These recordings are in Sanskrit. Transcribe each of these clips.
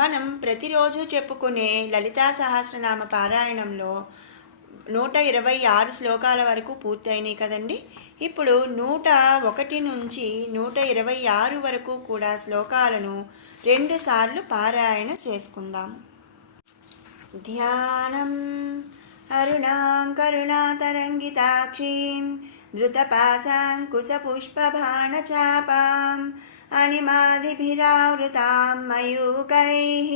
మనం ప్రతిరోజు చెప్పుకునే లలితా సహస్రనామ పారాయణంలో 126 శ్లోకాల వరకు పూర్తయినాయి కదండి. ఇప్పుడు 101 నుంచి 126 వరకు కూడా శ్లోకాలను 2 సార్లు పారాయణ చేసుకుందాం. ధ్యానం అరుణాం కరుణాతరంగితాక్షీం ధృతపాశాంకుశపుష్పబాణచాపాం అణిమాదిభిరావృతాం మయూకైః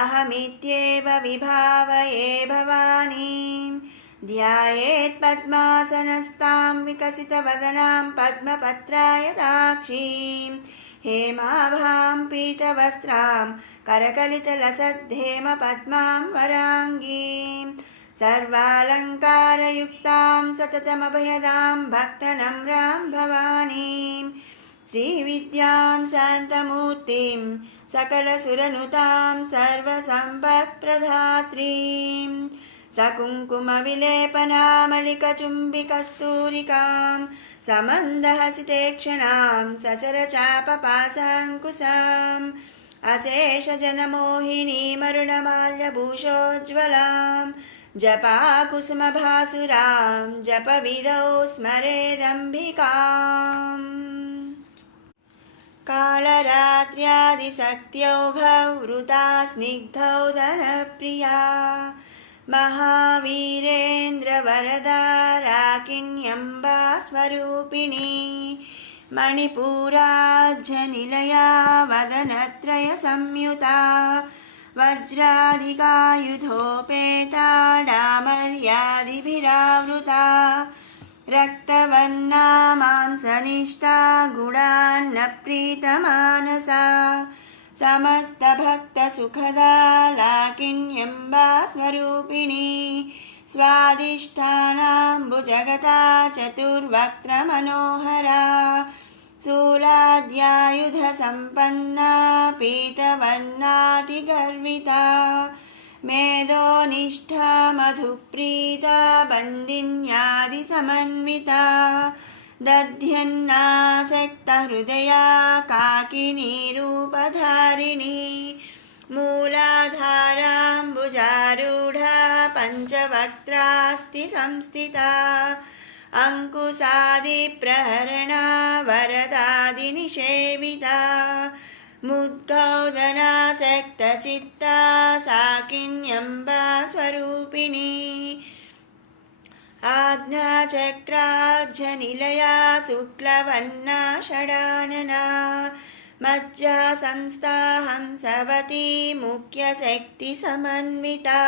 అహమిత్యేవ విభావయే భవానీం ధ్యాయేత్ పద్మాసనస్తాం వికసితవదనాం పద్మపత్రాయతాక్షీం हेमाभां पीतवस्त्रां करकलितलसद्धेम पद्मां वराङ्गीं सर्वालङ्कारयुक्तां सततमभयदां भक्तनम्रां भवानीं श्रीविद्यां शान्तमूर्तिं सकलसुरनुतां सर्वसम्पत्प्रदात्रीं सकुङ्कुमविलेपनामलिकचुम्बिकस्तूरिकां समन्दहसितेक्षणां ससरचापपाशाङ्कुशाम् अशेषजनमोहिनीमरुणमाल्यभूषोज्ज्वलां जपाकुसुमभासुरां जपविदौ स्मरेदम्बिकाम् कालरात्र्यादिशक्त्यौघवृता स्निग्धौ धनप्रिया महावीरेन्द्रवरदा राकिण्यम्बा स्वरूपिणी मणिपूराज्यनिलया वदनत्रयसंयुता वज्राधिकायुधोपेता डामर्यादिभिरावृता रक्तवर्णा मांसनिष्ठा गुणान्नप्रीतमानसा समस्तभक्तसुखदा लाकिन्यम्बा स्वरूपिणी स्वादिष्ठानाम्बुजगता चतुर्वक्त्रमनोहरा शूलाद्यायुधसम्पन्ना पीतवर्णातिगर्विता मेधोनिष्ठा मधुप्रीता बन्दिन्यादिसमन्विता दध्यन्नासक्तहृदया काकिनीरूपधारिणी मूलाधाराम्बुजारूढा पञ्चवक्त्रास्ति संस्थिता अङ्कुशादिप्रहरणा वरदादिनिषेविता मुद्गौदनासक्तचित्ता साकिन्यम्बा स्वरूपिणी आज्ञाचक्राज्यनिलया शुक्लवर्णा षडानना मज्जा संस्था हंसवती मुख्यशक्तिसमन्विता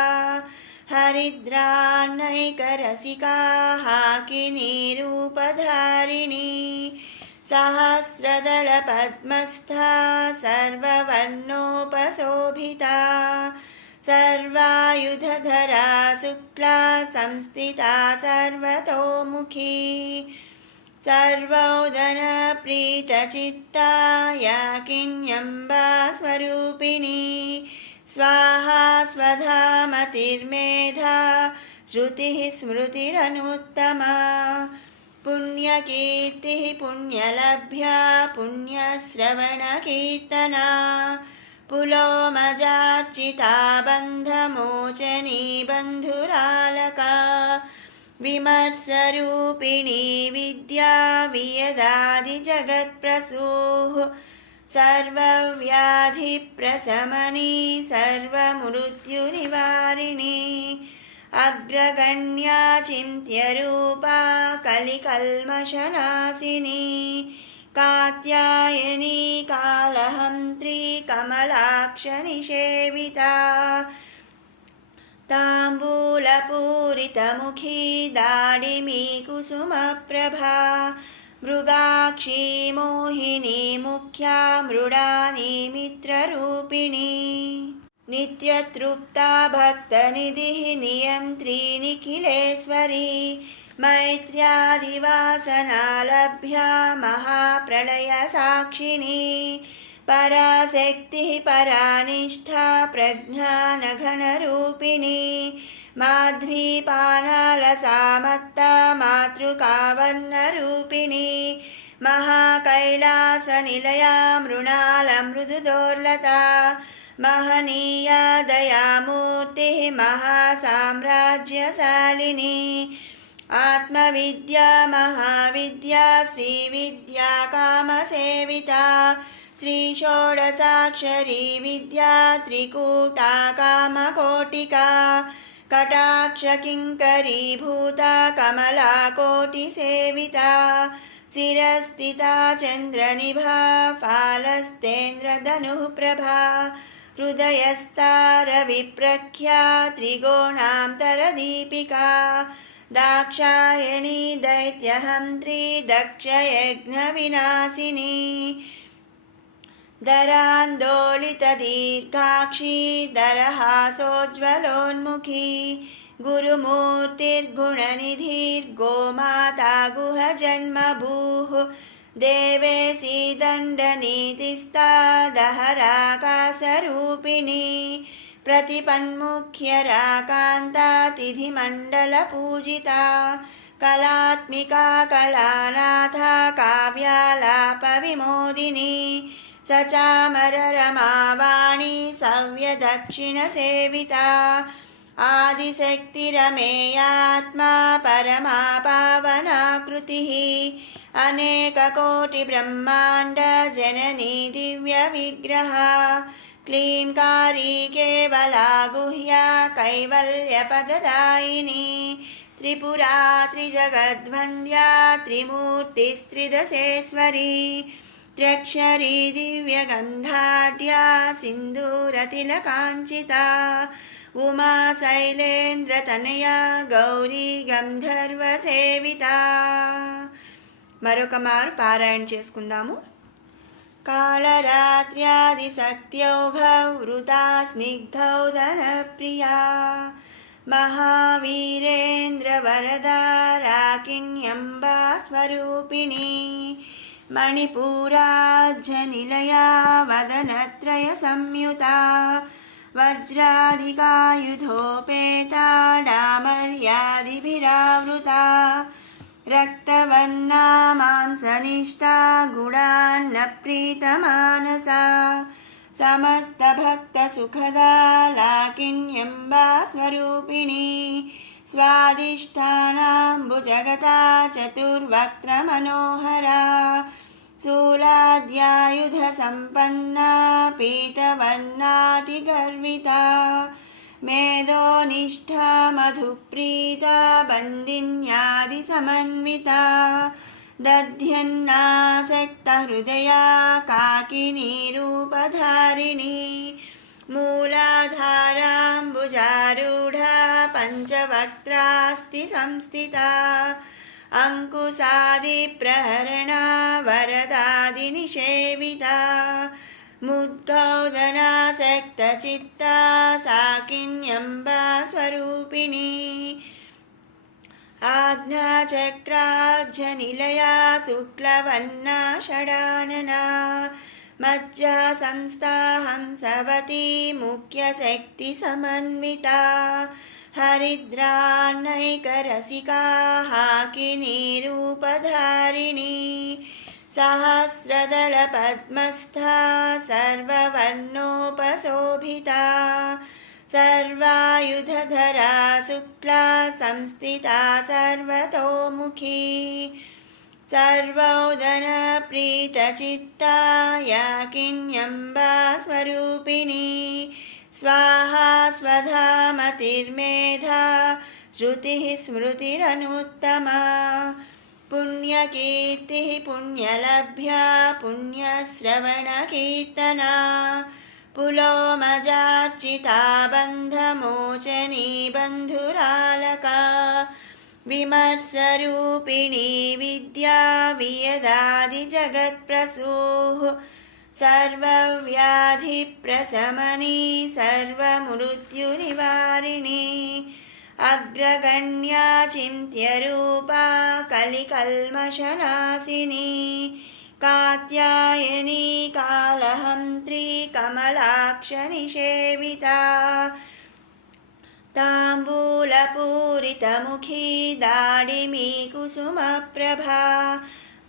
हरिद्रान्नैकरसिका हाकिनीरूपधारिणी सहस्रदलपद्मस्था सर्ववर्णोपशोभिता सर्वायुधधरा शुक्ला संस्थिता सर्वतोमुखी सर्वोदनप्रीतचित्ता याकिन्यम्बा स्वरूपिणी स्वाहा स्वधा मतिर्मेधा श्रुतिः स्मृतिरनुत्तमा पुण्यकीर्तिः पुण्यलभ्या पुण्यश्रवणकीर्तना पुलोमजार्चिता बन्धमोचनी बन्धुरालका विमर्शरूपिणी विद्या वियदादिजगत्प्रसूः सर्वव्याधिप्रशमनी सर्वमृत्युनिवारिणी अग्रगण्या चिन्त्यरूपा कलिकल्मषनाशिनी कात्यायनी कालहन्त्री कमलाक्षनिषेविता ताम्बूलपूरितमुखी दाडिमी कुसुमप्रभा मृगाक्षी मोहिनी मुख्या मृडानी मित्ररूपिणी नित्यतृप्ता भक्तनिधिः नियन्त्री निखिलेश्वरी मैत्र्यादिवासना लभ्या महाप्रलयसाक्षिणी पराशक्तिः परानिष्ठा प्रज्ञानघनरूपिणी माध्वीपानालसामत्ता मातृकावर्णरूपिणी महाकैलासनिलया मृणालमृदुदोर्लता महनीया दयामूर्तिः महासाम्राज्यशालिनी आत्मविद्या महाविद्या श्रीविद्या कामसेविता श्रीषोडशाक्षरी विद्या त्रिकूटा कामकोटिका कटाक्षकिङ्करीभूता कमलाकोटिसेविता शिरस्थिता चन्द्रनिभा फालस्तेन्द्रधनुः प्रभा हृदयस्था रविप्रख्या त्रिगोणान्तरदीपिका दाक्षायणी दैत्यहन्त्री दक्षयज्ञविनाशिनी दरान्दोलितदीर्घाक्षी दरहासोज्ज्वलोन्मुखी गुरुमूर्तिर्गुणनिधिर्गोमाता गुहजन्मभूः देवेशी दण्डनीतिस्था दहराकाशरूपिणी प्रतिपन्मुख्यराकान्ता तिथिमण्डलपूजिता कलात्मिका कलानाथा काव्यालापविमोदिनी सचामररमावाणी सव्यदक्षिणसेविता आदिशक्तिरमेयात्मा परमा पावनाकृतिः अनेककोटिब्रह्माण्डजननी दिव्यविग्रहा क्लींकारी केवला गुह्या कैवल्यपददायिनी त्रिपुरा त्रिजगद्वन्द्या त्रिमूर्तिस्त्रिदशेश्वरी त्र्यक्षरी दिव्यगन्धाढ्या सिन्दूरतिलकाञ्चिता उमा शैलेन्द्रतनया गौरी गन्धर्वसेविता మరొక మారు పారాయణ చేసుకుందాము. कालरात्र्यादिशक्त्यौघौ वृता स्निग्धौ धनप्रिया महावीरेन्द्रवरदा राकिण्यम्बा स्वरूपिणी मणिपूराज्यनिलया वदनत्रयसंयुता वज्राधिकायुधोपेता डामर्यादिभिरावृता रक्तवर्णा मांसनिष्ठा गुणान्नप्रीतमानसा समस्तभक्तसुखदा लाकिन्यम्बा स्वरूपिणी स्वादिष्ठानाम्बुजगता चतुर्वक्त्रमनोहरा शूलाद्यायुधसम्पन्ना पीतवर्णातिगर्विता मेधोनिष्ठा मधुप्रीता बन्दिन्यादिसमन्विता दध्यन्नासक्तहृदया काकिनीरूपधारिणी मूलाधाराम्बुजारूढा पञ्चवक्त्रास्ति संस्थिता अङ्कुशादिप्रहरणा वरदादिनिषेविता मुद्गौदनासक्तचित्ता साकिन्यम्बा स्वरूपिणी आज्ञाचक्राज्यनिलया शुक्लवर्णा षडानना मज्जा संस्था हंसवती मुख्यशक्तिसमन्विता हरिद्रान्नैकरसिका हाकिनीरूपधारिणी सहस्रदलपद्मस्था सर्ववर्णोपशोभिता सर्वायुधधरा शुक्ला संस्थिता सर्वतोमुखी सर्वोदनप्रीतचित्ता याकिन्यम्बा स्वरूपिणी स्वाहा स्वधा मतिर्मेधा श्रुतिः स्मृतिरनुत्तमा पुण्यकीर्तिः पुण्यलभ्या पुण्यश्रवणकीर्तना पुलोमजार्चिता बन्धमोचनी बन्धुरालका विमर्शरूपिणी विद्या वियदादिजगत्प्रसूः सर्वव्याधिप्रशमनी सर्वमृत्युनिवारिणी अग्रगण्या चिन्त्यरूपा कलिकल्मषनाशिनी कात्यायनी कालहन्त्री कमलाक्षनिषेविता ताम्बूलपूरितमुखी दाडिमी कुसुमप्रभा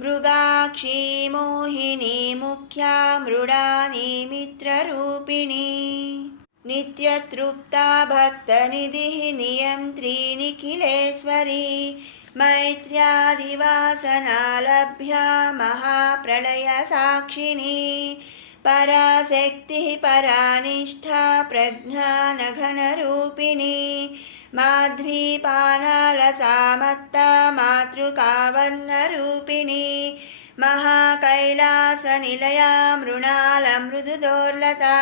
मृगाक्षी मोहिनी मुख्या मृडानी मित्ररूपिणी नित्यतृप्ता भक्तनिधिः नियन्त्री निखिलेश्वरी मैत्र्यादिवासना लभ्या महाप्रलयसाक्षिणी पराशक्तिः परानिष्ठा प्रज्ञानघनरूपिणी माध्वीपानालसामत्ता मातृकावर्णरूपिणी महाकैलासनिलया मृणालमृदुदोर्लता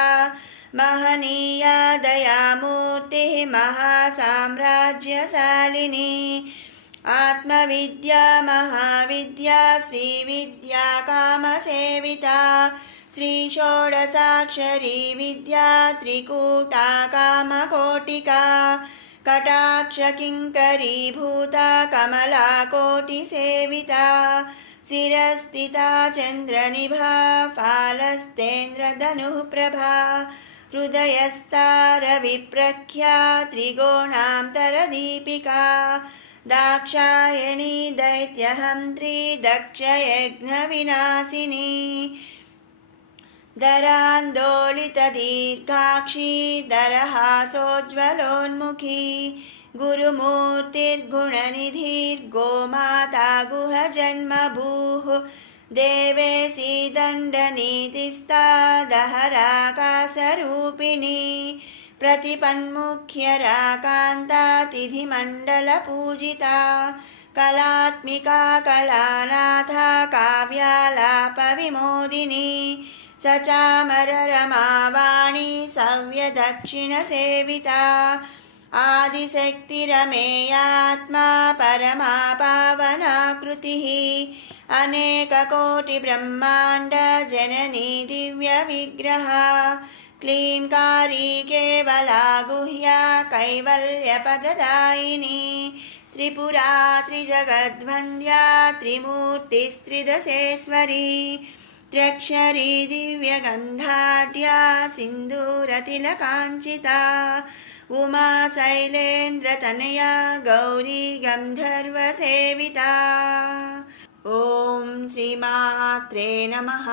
महनीया दयामूर्तिः महासाम्राज्यशालिनी आत्मविद्या महाविद्या श्रीविद्या कामसेविता श्रीषोडशाक्षरी विद्या त्रिकूटा कामकोटिका कटाक्षकिङ्करीभूता कमलाकोटिसेविता शिरस्थिता चन्द्रनिभा फालस्तेन्द्रधनुः प्रभा हृदयस्तारविप्रख्या त्रिगोणान्तरदीपिका दाक्षायणी दैत्यहन्त्री दक्षयज्ञविनाशिनी दरान्दोलितदीर्घाक्षी दरहासोज्ज्वलोन्मुखी गुरुमूर्तिर्गुणनिधिर्गोमाता गुहजन्मभूः देवेशी दण्डनीतिस्ता दहराकाशरूपिणी प्रतिपन्मुख्यराकान्ता तिथिमण्डलपूजिता कलात्मिका कलानाथा काव्यालापविमोदिनी सचामररमावाणी सव्यदक्षिणसेविता आदिशक्तिरमेयात्मा परमा पावनाकृतिः अनेककोटिब्रह्माण्डजननी दिव्यविग्रहा क्लींकारी केवला गुह्या कैवल्यपददायिनी त्रिपुरा त्रिजगद्वन्द्या त्रिमूर्तिस्त्रिदशेश्वरी त्र्यक्षरी दिव्यगन्धाढ्या सिन्दूरतिलकाञ्चिता उमा शैलेन्द्रतनया गौरी गन्धर्वसेविता। ॐ श्रीमात्रे नमः।